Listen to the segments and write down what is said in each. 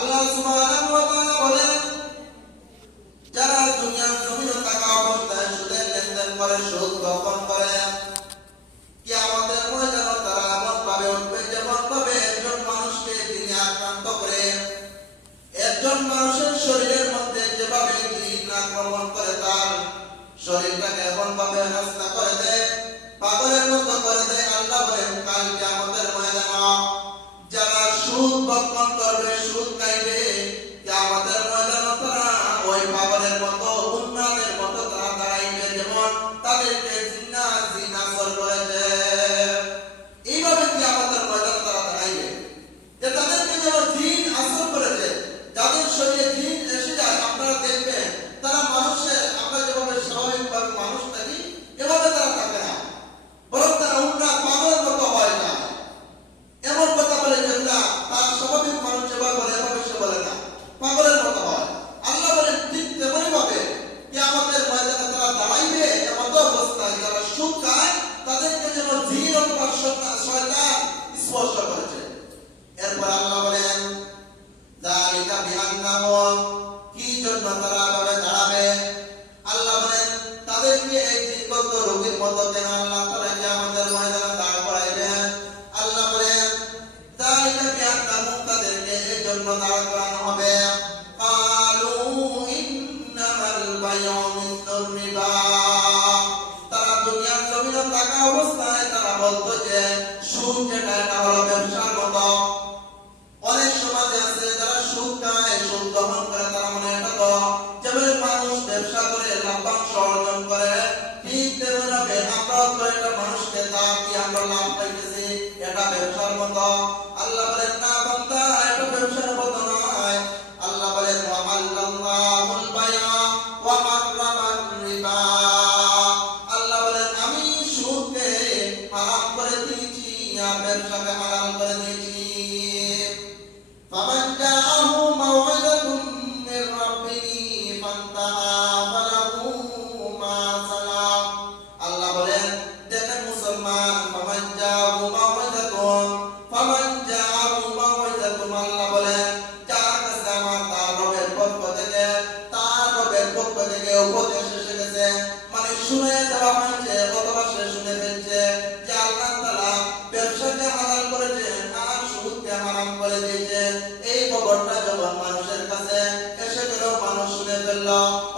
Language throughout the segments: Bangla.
আল্লাহ সুবহানাহু ওয়া তাআলা বলেন, যারা দুনিয়ার জমিনে থাকা অবস্থায় সুদের লেনদেন করে, সুদ গ্রহণ করে, কিয়ামতের ময়দানে তারা এমন ভাবে উঠবে যেমন ভাবে একজন মানুষকে তিনি আক্রান্ত করে, একজন মানুষের শরীরের মধ্যে যেভাবে জিন আক্রমণ করে তার শরীরটাকে এমন ভাবে নষ্ট করে দেয়, পাগলের মতো করে দেয়। আল্লাহ বলেন, কাল কিয়ামতের ময়দানে যারা সুদ ভক্ষণ করবে, সুদ খাইবে, কিয়ামতের ময়দানে তারা ওই পাগলের মতো, উন্মাদের মতো তারা দাঁড়াইবে, যেমন তাদেরকে জিন আসর করেছে। এইভাবে কিয়ামতের ময়দানে তারা দাঁড়াইবে, যে তাদেরকে যেমন জিন আসর করেছে। যাদের শরীরে জিন এসে যায়, আপনারা দেখবেন তারা মানুষের, আমরা যেভাবে স্বাভাবিকভাবে মানুষ থাকি এভাবে তারা থাকে না, বরং তারা উন্মাদ পাগলের মতো হয় না। এমন কথা বলে যেগুলা তার স্বাভাবিক মানুষ যেভাবে বলে এভাবে সে বলে না, পাগলের মতো হয়। আল্লাহ বলেন, ঠিক তেমনই ভাবে কিয়ামতের ময়দানে তারা দাঁড়াইবে এমন অবস্থায় যারা সুদ খায়, তাদেরকে যেন জিন অথবা শয়তান স্পর্শ করেছে। এরপর আল্লাহ বলেন, যালিকা বিআন্নাহুম, কি জন্য তারা ভাবে দাঁড়াবে? আল্লাহ বলেন, তাদেরকে এই জিনগত রোগীর মতো কেন আল্লাহ তাআলা কিয়ামতের ময়দানে দাঁড় করাইবেন? আল্লাহ বলেন, যালিকা বিআন্নাহুম, তাদেরকে এই জন্য দাঁড় করানো হবে, ক্বালু ইন্নামাল বাইউ মিসলুর রিবা, তারা দুনিয়ার জমিনে থাকা অবস্থায় তারা বলতো যে সুদ যেটা এটা হলো ব্যবসার মতো। অনেক সমাজে আছে যারা সুদ খায়, সুদ গ্রহণ করে, তারা মনে করো যেভাবে মানুষ ব্যবসা করে লাভবাংশ অর্জন করে, ঠিক তেমনভাবে আমরাও তো একটা মানুষকে দাম দিয়ে আমরা লাভ পাইতেছি, এটা ব্যবসার মতো। আল্লাহ বলেন, না বান্দা, এটা ব্যবসার মতো নয়। আল্লাহ বলেন, ওয়া আল্লাহুল বাইআ ওয়া হারামান রিবা, আল্লাহ বলেন, আমি সুদকে হারাম করে দিয়েছি আর ব্যবসাকে হালাল করে দিয়েছি। فمن جاءه موعظة من ربه فانتهى فله ما سلف, আল্লাহ বলেন, দেখেন মুসলমান, فمن جاءه موعظة, আল্লাহ বলেন, যার কাছে আমার তার রবের পক্ষ থেকে উপদেশ এসে গেছে, মানে শুনে দেওয়া হয়েছে অথবা সে শুনে ফেলছে যে আল্লাহ তাআলা ব্যবসাকে হালাল করেছেন আর সুদকে হারাম করে দিয়েছেন। এই খবরটা যখন মানুষের কাছে এসে গেল, মানুষ শুনে ফেলল,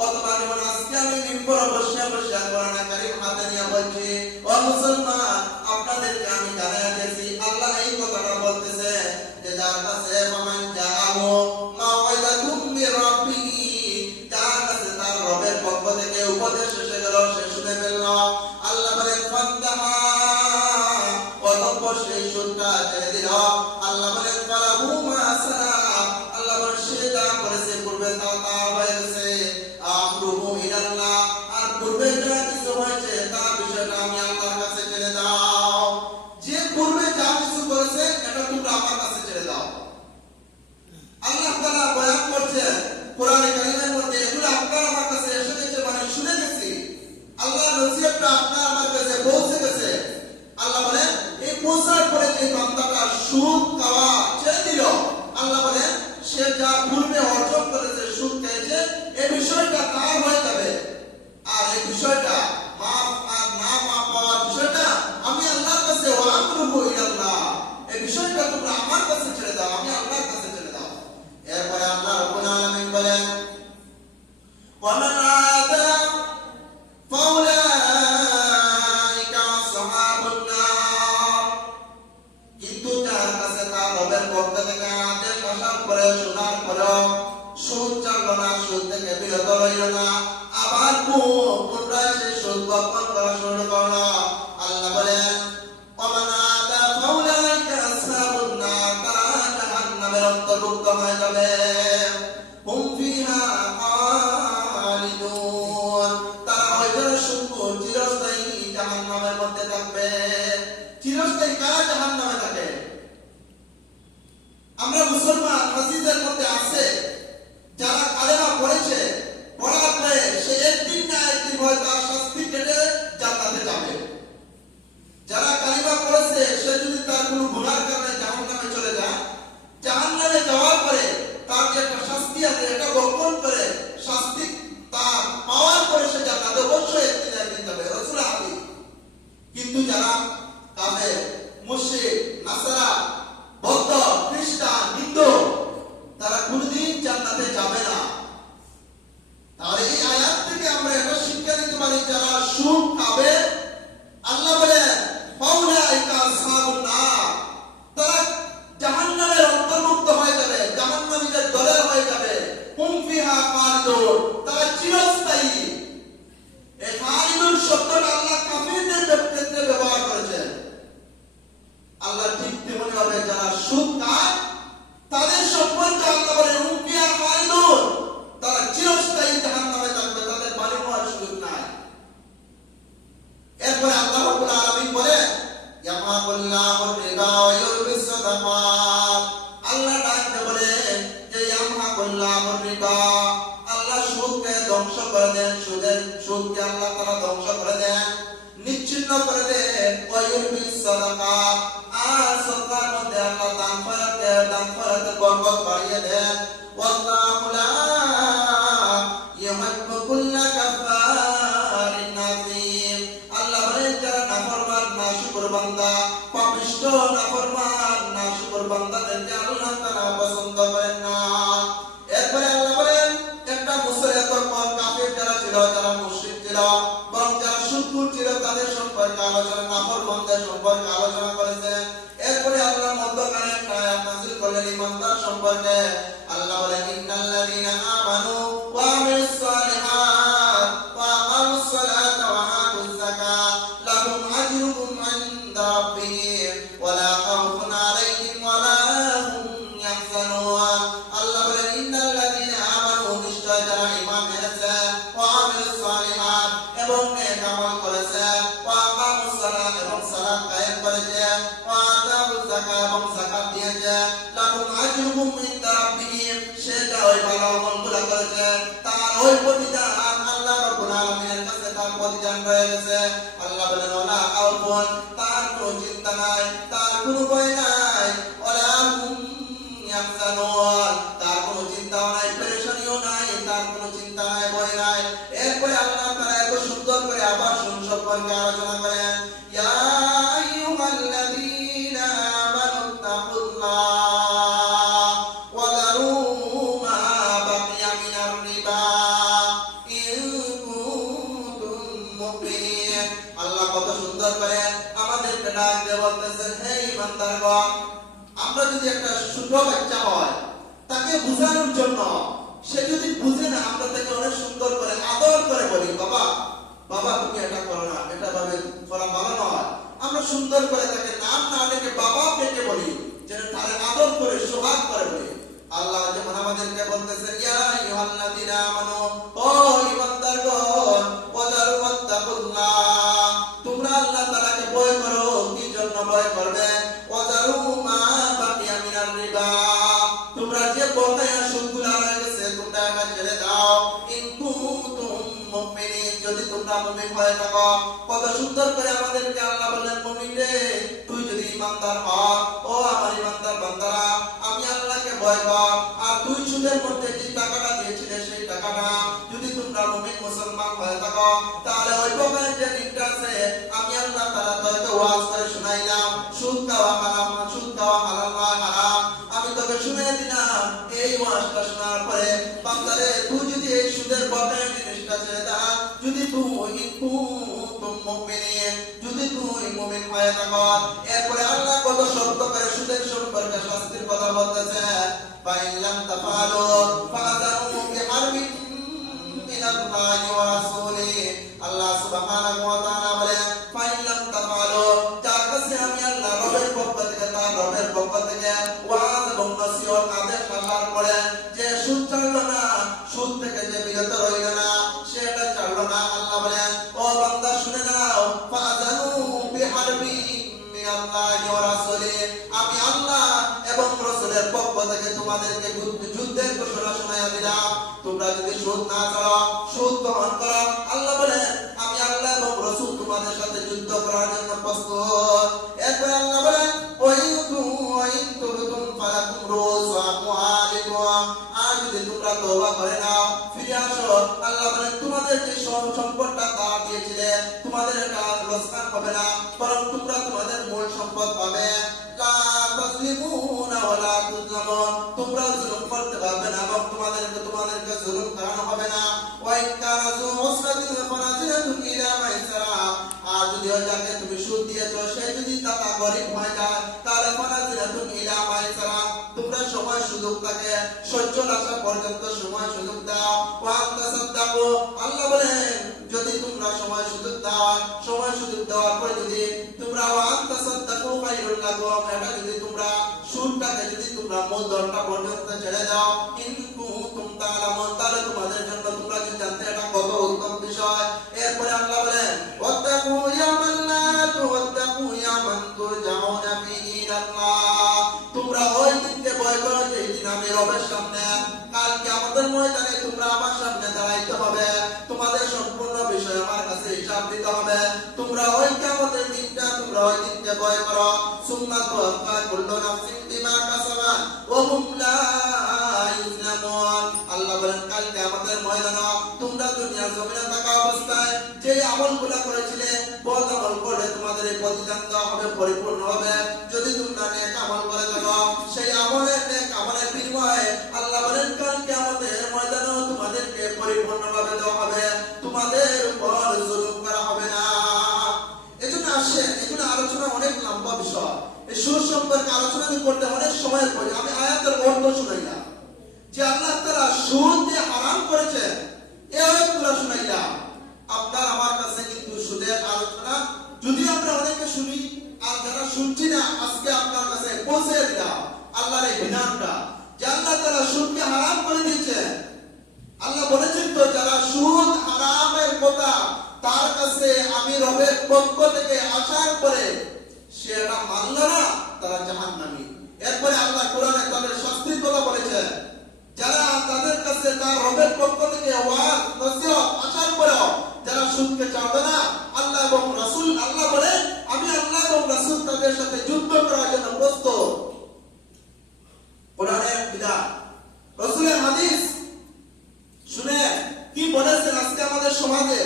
অথবা যেমন আজকে আমি মিম্বরে বসে বসে কোরআন কারীম হাতে নিয়ে বলছি, ও মুসলমান, আপনাদেরকে আমি জানাই দিয়েছি, আল্লাহ এই কথাটা বলতেছে যে যার কাছে ফামান জাআহু মাওয়াইদাতুম মির রাব্বিহি, যার কাছে তার রবের পক্ষ থেকে উপদেশ এসে গেল, সে শুনে ফেলল। আল্লাহ বলেন, ফান্তাহা, অতঃপর সেই সুদটা ছেড়ে দিল। আল্লাহ বলেন, ফালাহু মা সালাফ, আল্লাহ বলেন, সে যা করেছে পূর্বে তা তার হয়ে গেছে। আমরুহু ইলাল্লাহ, আর পূর্বে যা কিছু হয়েছে তার বিষয়টা আমি আল্লাহর কাছে ছেড়ে দাও। যে পূর্বে যা কিছু করেছে এটা তোমরা আমার কাছে ছেড়ে দাও। আল্লাহ তাআলা বয়ান করছেন কোরআনে কারীমের মধ্যে, এগুলো আপনার আমার কাছে এসে গেছে, মানে শুনে গেছি, আল্লাহর নসিহতটা আপনার আমার কাছে পৌঁছে গেছে। আল্লাহ বলেন, এই পৌঁছার পরে যে বান্দাটা সুদ খাওয়া ছেড়ে দিল, আল্লাহ বলেন, সে যা পূর্বে অর্জন করেছে, সুদ খেয়েছে, এই বিষয়টা তার হয়ে যাবে। আর এই বিষয়টা মাফ আর না মাফ পাওয়ার বিষয়টা আমি আল্লাহর কাছে, ওয়ামরুহু ইলাল্লাহ, এই বিষয়টা তোমরা আমার কাছে ছেড়ে দাও, আমি আল্লাহর কাছে ছেড়ে দাও। এরপরে আল্লাহ রাব্বুল আলামিন বলেন, ওয়া মান আদা ফাউলাইকা আসহাবুন নার, কিন্তু যার কাছে তার রবের পক্ষ থেকে আদেশ আসার পরে, শোনার পরেও সুদ ছাড়লো না, সুদ থেকে বিরত রইল না, আবার পুনরায় সে সুদ গ্রহণ করা শুরু করলো, আল্লাহ বলেন, ওয়া মান আদা ফাউলাইকা আসহাবুন নার, তারা জাহান্নামের অন্তর্ভুক্ত হয়ে যাবে। হুম ফিহা খালিদুন, তারা হয়তো শুধু চিরস্থায়ী জাহান্নামের মধ্যে থাকবে। চিরস্থায়ী কারা জাহান্নামে থাকে? আমরা মুসলমান মসজিদের মধ্যে আছে যারা কালেমা পড়েছে, পড়ার পরে সে একদিন না একদিন হয় তার শাস্তি কেটে জান্নাত আল্লাহুর রিবা, আল্লাহ সুদকে ধ্বংস করে দেন, সুদকে আল্লাহ তাআলা ধ্বংস করে দেন, নিচ্ছিন্ন করে দেন। ওয়া ইউরবি সাদাকা, আর সাদাকার মধ্যে আল্লাহ দান খয়রাতের বরকত বাড়িয়ে দেন। ওয়াল্লাহু লা ইউহিব্বু কুল্লা কাফফারিন নাযীম, আল্লাহ বলেন যারা নাফরমান নাশুকর বান্দা, পাপিষ্ঠ নাফরমান নাশুকর বান্দাদেরকে আল্লাহ তাআলা পছন্দ করেন না। এরপরে আল্লাহ বলেন একটা মুসলিম তখন কাফির যারা ছিল, যারা মুশরিক ছিল, বরং যারা সুদখোর ছিল, তাদের সম্পর্কে আলোচনা, নাফরমানদের সম্পর্কে আলোচনা করেছেন। এরপরে আল্লাহ মধ্যখানে একটা আয়াত নাযিল করলেন ঈমানদার সম্পর্কে। আল্লাহ বলেন ইন্নাল্লাযীনা আমানু ওয়া আমিলুস সালিহাত ওয়া আকামুস সালাতা ওয়া আতুজ যাকাত লাহুম আজরুহুম ইনদা রাব্বিহিম ওয়া লা খাউফুন আলাইহিম ওয়া লা হুম ইয়াহজানুন। আল্লাহ বলেন ইন্নাল্লাযীনা আমানু, নিশ্চয় যারা ঈমান এনেছে, ওয়া আমিলুস সালিহাত এবং নেক আমল করেছে, ওয়া আকামুস সালাত এবং সালাত কায়েম করেছে, ওয়া আতাউজ যাকাত এবং যাকাত দিয়েছে, লাহুম আজরুহুম ইনদা রাব্বিহিম, সেটা ওই ভালো আমলগুলো করেছে, তার ওই প্রতিদান আল্লাহ রাব্বুল আলামিনের কাছে তার প্রতিদান রয়ে গেছে। আল্লাহ বলেন ওয়ালা খাউফুন, তার কোনো চিন্তা নাই, তার কোনো ভয় নাই, ওয়ালা হুম ইয়াহজানুন, তার কোনো চিন্তাও নাই, পেরেশানিও নাই, তার কোনো চিন্তা নাই, ভয় নাই। এরপরে আল্লাহ তাআলা এত সুন্দর করে আবার সম্পর্কে আলোচনা করেন। ইয়া আইয়ুহাল্লাযীনা আমানু তাকুল্লাহ ওয়া যারু মা বাকিয়া মিনার রিবা ইন কুনতুম মুমিনিন। আল্লাহ কত সুন্দর করে আমাদেরকে ডাক দিয়ে বলতেছেন, হে ঈমানদারগণ, আমরা যদি একটা ছোট বাচ্চা হয়, তাকে বোঝানোর জন্য, সে যদি বুঝে না, আমরা তাকে অনেক সুন্দর করে আদর করে বলি, বাবা বাবা তুমি এটা করো না, এটা ভাবে করা ভালো নয়। আমরা সুন্দর করে তাকে নাম না ডেকে বাবা ডেকে বলি, যেন তারে আদর করে সোহাগ করে বলি। আল্লাহ যেমন আমাদেরকে বলতেছেন ইয়া আইয়ুহাল্লাযীনা আমানু, ও ঈমানদারগণ, ওয়াদারু ওয়াত্তাকুল্লাহ, তোমরা আল্লাহ তাআলাকে ভয় করো। কি জন্য ভয় করবে? ওয়াদারু মা বাকিয়া মিনার রিবা, তোমরা যে বকেয়া সুদগুলো রয়ে গেছে তোমরা এটা ছেড়ে দাও। ইন কুনতুম মুমিনিন, যদি তোমরা মুমিন হয়ে থাকো। কত সুন্দর করে আমাদেরকে আল্লাহ বলেন, মুমিন রে, তুই যদি ঈমানদার হও, ও আমার ঈমানদার বান্দারা, আমি আল্লাহকে ভয় কর। আর তুই সুদের মধ্যে যে টাকাটা দিয়েছিলে, সেই টাকাটা যদি তোমরা মুমিন মুসলমান হয়ে থাকো, তাহলে ওই বকেয়া যে ঋণটা আছে, আমি আল্লাহ তাআলা তোকে ওয়াজ করে শুনাইলাম, সুদ খাওয়া হারাম, সুদ খাওয়া হালাল নয়, হারাম, আমি তোকে শুনিয়ে দিলাম। এই ওয়াজটা শোনার পরে বান্দারে, তুই যদি এই সুদের বকেয়া জিনিসটা ছেড়ে দাও, যদি তুই মুমিন, যদি তুই মুমিন হয়ে থাকো। এরপরে আল্লাহ কত শব্দ করে সুদের সম্পর্কে শাস্তির কথা বলতেছে। ফাইন লাম তাফআলু ফাযারু বিহারবিন মিনাল্লাহি ওয়া রাসূলিহি, আল্লাহ সুবহানাহু ওয়া তাআলা বলেন ফাইন লাম তাফআলু, যার কাছে আমি আল্লাহ রবের পক্ষ থেকে, তার রবের পক্ষ থেকে ওয়াজ এবং নসিহত আদেশ আসার পরে যে সুদ ছাড়লো না, সুদ থেকে যে বিরত রইল না, সেটা ছাড়লো না, আল্লাহ বলেন ও বান্দা শুনে নাও, ফাযারু বিহারবিন মিনাল্লাহি ওয়া রাসূলিহি, আমি আল্লাহ এবং রাসূলের পক্ষ থেকে তোমাদেরকে যুদ্ধের ঘোষণা শোনায়া দিলাম। তোমরা যদি সুদ না ছাড়ো, সুদ গ্রহণ করো, আল্লাহ বলেন আমি আল্লাহ এবং রাসূল তোমাদের সাথে যুদ্ধ করার জন্য প্রস্তুত। এরপর আল্লাহ বলেন ওয়াইন তুবতুম ফালাকুম রুসু আমওয়ালিকুম, আর যদি তোমরা তওবা করে নাও, ফিরে আসো, আল্লাহ বলেন তোমাদের যে সম্পদটা তারা দিয়েছিলে, তোমাদের এটা লোকসান হবে না, বরং তোমরা তোমাদের মূল সম্পদ পাবে। লা তাজলিমুনা ওয়া লা তুজলামুন, তোমরা জুলুম করতে পারবে না এবং তোমাদেরকে জুলুম করানো হবে না। ওয়া ইন কানা যু উসরাতিন ফানাজিরাতুন ইলা মাইসারা, আর যদি ওই যাকে তুমি সুদ দিয়েছো সে যদি টাকা গরিব হয়ে যায়, তাহলে ফানাজিরাতুন ইলা মাইসারা, তোমরা সময় সুযোগ থাকে, সহ্য আসা পর্যন্ত সময় সুযোগ দাও। ওয়া তাসাদদাকু, আল্লাহ বলেন যদি তোমরা সময় সুযোগ দাও, সময় সুযোগ দেওয়ার পরে যদি তোমরা ওয়া তাসাদদাকু খায়রুল লাকুম, এটা যদি তোমরা সুদটাকে যদি তোমরা মূলধনটা পর্যন্ত ছেড়ে দাও, ইন কুনতুম তা'লামুন, তাহলে তোমাদের জন্য তোমরা যদি জানতে এটা কত উত্তম বিষয়। এরপরে আল্লাহ বলেন ওয়াত্তাকু ইয়ামান লা তুওয়াত্তাকু ইয়ামান তুরজাউনা ফীহি ইলাল্লাহ, তোমরা ওই দিনকে ভয় করো যেই দিন আমি রবের সামনে কাল হিসাব দিতে হবে। তোমরা ওই কিয়ামতের দিনটা তোমরা ওই দিনকে ভয় করো। সুম্মা তুওয়াফা কুল্লু নাফসিন বিমা কাসাবাত ওয়া হুম লা ইউজলামুন। আল্লাহ বলেন কাল কিয়ামতের ময়দানে তোমরা দুনিয়ার জমিনে থাকা অবস্থায় যে আমলগুলো করেছিলে বদ আমল করে তোমাদের এই প্রতিদান দেওয়া হবে, পরিপূর্ণ হবে। যদি তোমরা নেক আমল করে থাকো সেই নেক আমলের বিনিময়ে আল্লাহ বলেন কাল কিয়ামতের ময়দানে তোমাদেরকে পরিপূর্ণভাবে দেওয়া হবে, তোমাদের উপর জুলুম করা হবে না। এজন্য আসেন, এগুলো আলোচনা অনেক লম্বা বিষয়। এই সুদ সম্পর্কে আলোচনা করতে অনেক সময় পড়ে। আমি আয়াতের অর্থ শুনাইলাম যে আল্লাহ তাআলা সুদ যে হারাম করেছেন, এই আয়াতগুলো শুনাইলাম। আপনার আমার কাছে কিন্তু সুদের আলোচনা যদি আমরা অনেকে শুনি আর যারা শুনছি না, আজকে আপনার কাছে পৌঁছে দিলাম আল্লাহর এই বিধানটা যে আল্লাহ তাআলা সুদকে হারাম করে দিয়েছেন। আল্লাহ বলেছেন তো যারা সুদ হারামের কথা তার কাছে আমি রবের পক্ষ থেকে আসার পরে সেটা মানল না, তারা জাহান্নামী। এরপরে আল্লাহ কোরআনে তাদের শাস্তির কথা বলেছেন, যারা তাদের কাছে তার রবের পক্ষ থেকে ওয়াজ নসিহত আসার পরেও যারা সুদকে ছাড়বে না, আল্লাহ এবং রাসূল আল্লাহ বলেন আমি আল্লাহ এবং রাসূল তাদের সাথে যুদ্ধ করার জন্য প্রস্তুত। কোরআনের বিধান, রাসূলের হাদিস শুনে কি বলেছেন আজকে আমাদের সমাজে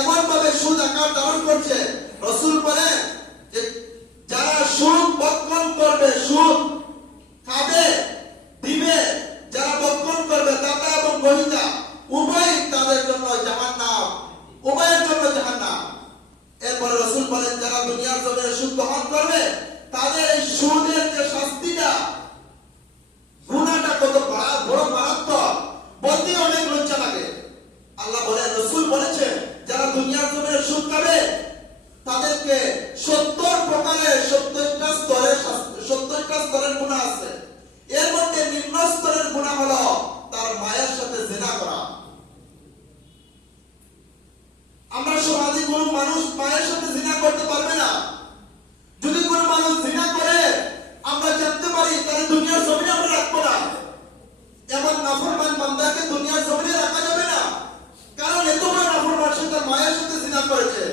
এমন ভাবে সুদ আকার ধারণ করছে। রাসূল বলেন যে যারা সুদ বক্ষণ করবে, সুদ খাবে দিবে, যারা বক্ষণ করবে দাতা এবং গ্রহীতা উভয় তাদের জন্য জাহান্নাম, উভয়ের জন্য জাহান্নাম। এরপরে রাসূল বলেন যারা দুনিয়ার জমিনে সুদ গ্রহণ করবে তাদের এই সুদের যে শাস্তিটা, গুনাহটা কত বড় মারাত্মক, বলতে অনেক লজ্জা লাগে। আল্লাহ বলেন, রাসূল বলেছেন যারা দুনিয়ার জমিনে সুদ খাবে তাদেরকে 70 প্রকারের 70টা স্তরের গুনাহ আছে। এর মধ্যে নিম্ন স্তরের গুনাহ হলো তার মায়ের সাথে জিনা করা। আমরা সমাজে কোনো মানুষ মায়ের সাথে জিনা করতে পারবে না। যদি কোনো মানুষ জিনা করে আমরা জানতে পারি তাহলে দুনিয়ার জমিনে আমরা রাখবো না। এমন নাফরমান বান্দাকে দুনিয়ার জমিনে রাখা যাবে না, কারণ এত বড় নাফরমান সে তার মায়ের সাথে জিনা করেছে।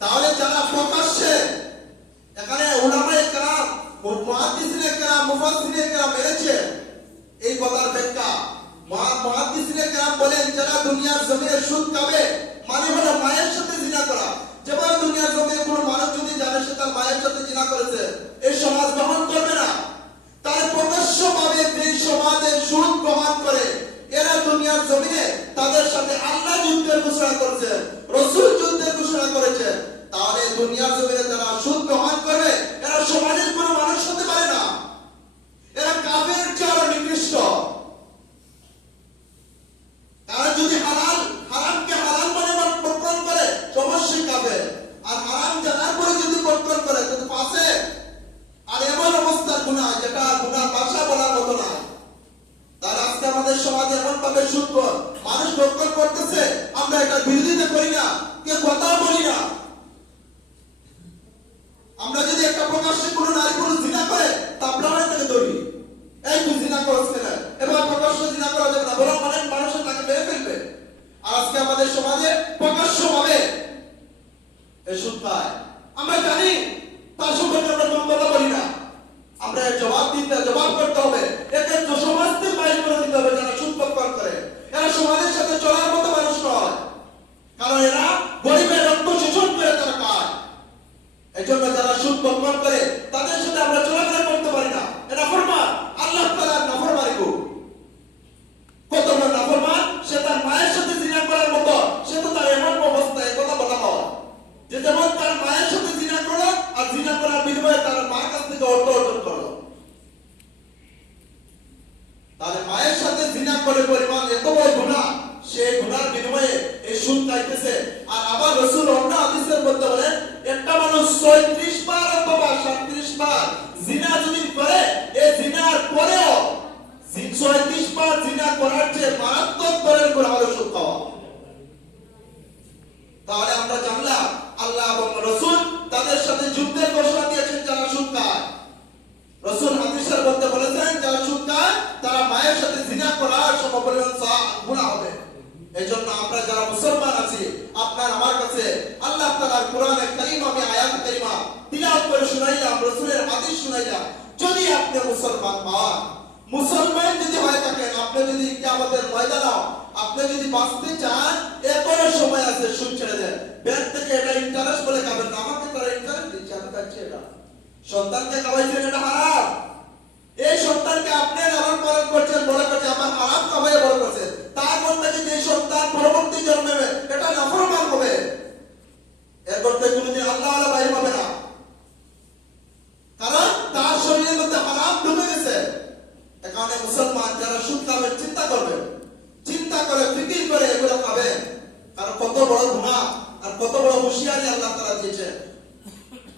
তাহলে যারা প্রকাশ্যে, এখানে উলামায়ে কেরাম, মুহাদ্দিসিনে কেরাম, মুফাসসিরিনে কেরাম মেরেছে এই কথার ব্যাখ্যা। মুহাদ্দিসিনে কেরাম বলেন যারা দুনিয়ার জমিনে সুদ খাবে মানে হলো মায়ের সাথে জিনা করা। যেমন দুনিয়ার জমিনে কোনো মানুষ যদি জানে সে তার মায়ের সাথে জিনা করেছে, এই সমাজ গ্রহণ করবে না। তার প্রকাশ্যভাবে যে সমাজে সুদ গ্রহণ করে এরা দুনিয়ার জমিনে তাদের সাথে আল্লাহ যুদ্ধের ঘোষণা করেছে, রাসূল যুদ্ধের ঘোষণা করেছে। তাহলে দুনিয়ার জমিনে যারা সুদ গ্রহণ করবে এরা সমাজের কোনো মানুষ হতে পারে না, এরা কাফের চেয়ে আরো নিকৃষ্ট। তারা যদি হারামকে হালাল মনে প্রকরণ করে অবশ্যই কাফের, আর হারাম জানার পরে যদি প্রকরণ করে তাহলে পাশে আর এমন অবস্থার গুনাহ যেটা গুনাহ ভাষা বলার মতো না। তার আজকে আমাদের সমাজে এমন ভাবে সুদ মানুষ প্রকরণ করতেছে, আমরা এটা বিরোধিতা করি না, কেউ কথাও বলি না। আমরা যদি একটা প্রকাশ্যে কোনো নারী পুরুষ জিনা করে তা আমরা তাকে ধরি, এই তুই জিনা করছ কেন, এবার প্রকাশ্যে জিনা করা যাবে না, বরং অনেক মানুষ তাকে মেরে ফেলবে। আর আজকে আমাদের সমাজে প্রকাশ্যভাবে এই সুদ পায়। আমরা জানি তার সম্পর্কে আমরা কোনো কথা বলি না, আমরা এর জবাব করতে হবে। একে সমাজ থেকে বাইর করে দিতে হবে যারা সুদ প্রকরণ করে। এরা সমাজের সাথে চলার মতো মানুষ নয়, কারণ এরা গরিবের রক্ত শোষণ করে তারা খায়। এই জন্য যারা সুদ প্রকরণ করে তাদের সাথে আমরা চলাফেরা করতে পারি না। এটা নাফরমান, আল্লাহ তাআলার নাফরমানি। কত বড় নাফরমান, সে তার মায়ের সাথে জিনা করার মতো, সে তো তার এমন অবস্থায় কথা বলা হয় যে যেমন তার মায়ের সাথে জিনা করলো আর জিনা করার বিনিময়ে তার মার কাছ থেকে অর্থ অর্জন করলো। তাহলে মায়ের সাথে জিনা করে পরিমাণ এত বড় গুনাহ, সেই গুনার বিনিময়ে এই সুদ চাইতেছে। আর আবার রাসূল অন্য হাদিসের মধ্যে বলেন একটা মানুষ 36 বার অথবা 37 বার জিনা যদি করে, এই জিনার পরেও 36 বার জিনা করার চেয়ে মারাত্মক ধরনের গুনাহ হলো সুদ খাওয়া। তাহলে আমরা জানলাম আল্লাহ এবং রাসূল তাদের সাথে যুদ্ধের ঘোষণা দিয়েছেন যারা সুদ খায়। রাসূল হাদিসের মধ্যে বলেছেন যারা সুদ খায় তারা মায়ের সাথে জিনা করার সমপরিমাণ গুনাহ হবে। এজন্য আমরা যারা মুসলমান আছি তাআলার কোরআনে কারীম আমি আয়াত কারীমা তিলাওয়াত করে শুনাইলাম, রাসূলের হাদিস শুনাইলাম। যদি আপনি মুসলমান হন, মুসলমান যদি হয়ে থাকেন, আপনি যদি কিয়ামতের ময়দানে আপনি যদি বাঁচতে চান, এখনো সময় আছে, সুদ ছেড়ে দেন। ব্যাংক থেকে এটা ইন্টারেস্ট বলে খাবেন না, আমাকে তারা ইন্টারেস্ট দিচ্ছে, আমি খাচ্ছি এটা। সন্তানকে খাওয়াইছেন, এটা হারাম। এই সন্তানকে আপনি লালন পালন করছেন, বড় করছেন, আমার হারাম খাওয়াইয়া বড় করছেন। তার মধ্যে যদি এই সন্তান পরবর্তী জন্মে এটা নাফরমান হবে, এরপর থেকে কোনোদিন আল্লাহ আল্লাহ বাইর হবে না, কারণ তার শরীরের মধ্যে হারাম ঢুকে গেছে। এখানে মুসলমান যারা সুদ খাবেন চিন্তা করবেন, চিন্তা করে ফিকির করে এগুলো খাবেন, কারণ কত বড় গুনাহ আর কত বড় হুঁশিয়ারি আল্লাহ তাআলা দিয়েছেন।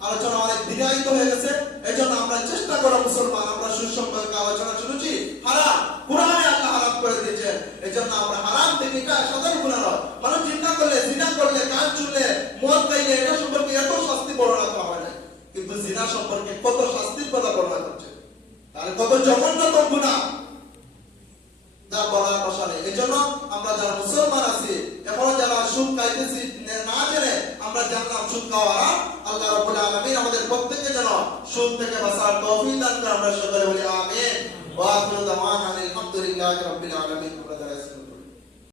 আলোচনা অনেক দীর্ঘায়িত হয়ে গেছে, এজন্য আমরা চেষ্টা করব মুসলমান, আমরা সুদ সম্পর্কে আলোচনা শুনেছি, হারাম কোরআনে আল্লাহ হারাম করে দিয়েছেন। এজন্য আমরা হারাম থেকে এটা সাধারণ গুনাহ নয়, মানুষ জিনা করলে, জিনা করলে, কাজ চুললে, মদ খাইলে এটা সম্পর্কে এত শাস্তি বর্ণনা করা হয় না, কিন্তু জিনা সম্পর্কে কত শাস্তির কথা বর্ণনা করছে, তাহলে কত জঘন্যতম গুনাহ যা বলার ভাষা নেই। এজন্য আমরা যারা মুসলমান আছি, এখনো যারা সুদ খাইতেছি না জেনে আমরা জানলাম সুদ খাওয়া হারাম, আল্লাহ রাব্বুল আলামিন আমাদের প্রত্যেককে যেন সুদ থেকে বাঁচার তৌফিক দান করে। আমরা সকলে বলি আমিন। ওয়া আখিরু দাওয়ানা আলহামদুলিল্লাহি রাব্বিল আলামিন।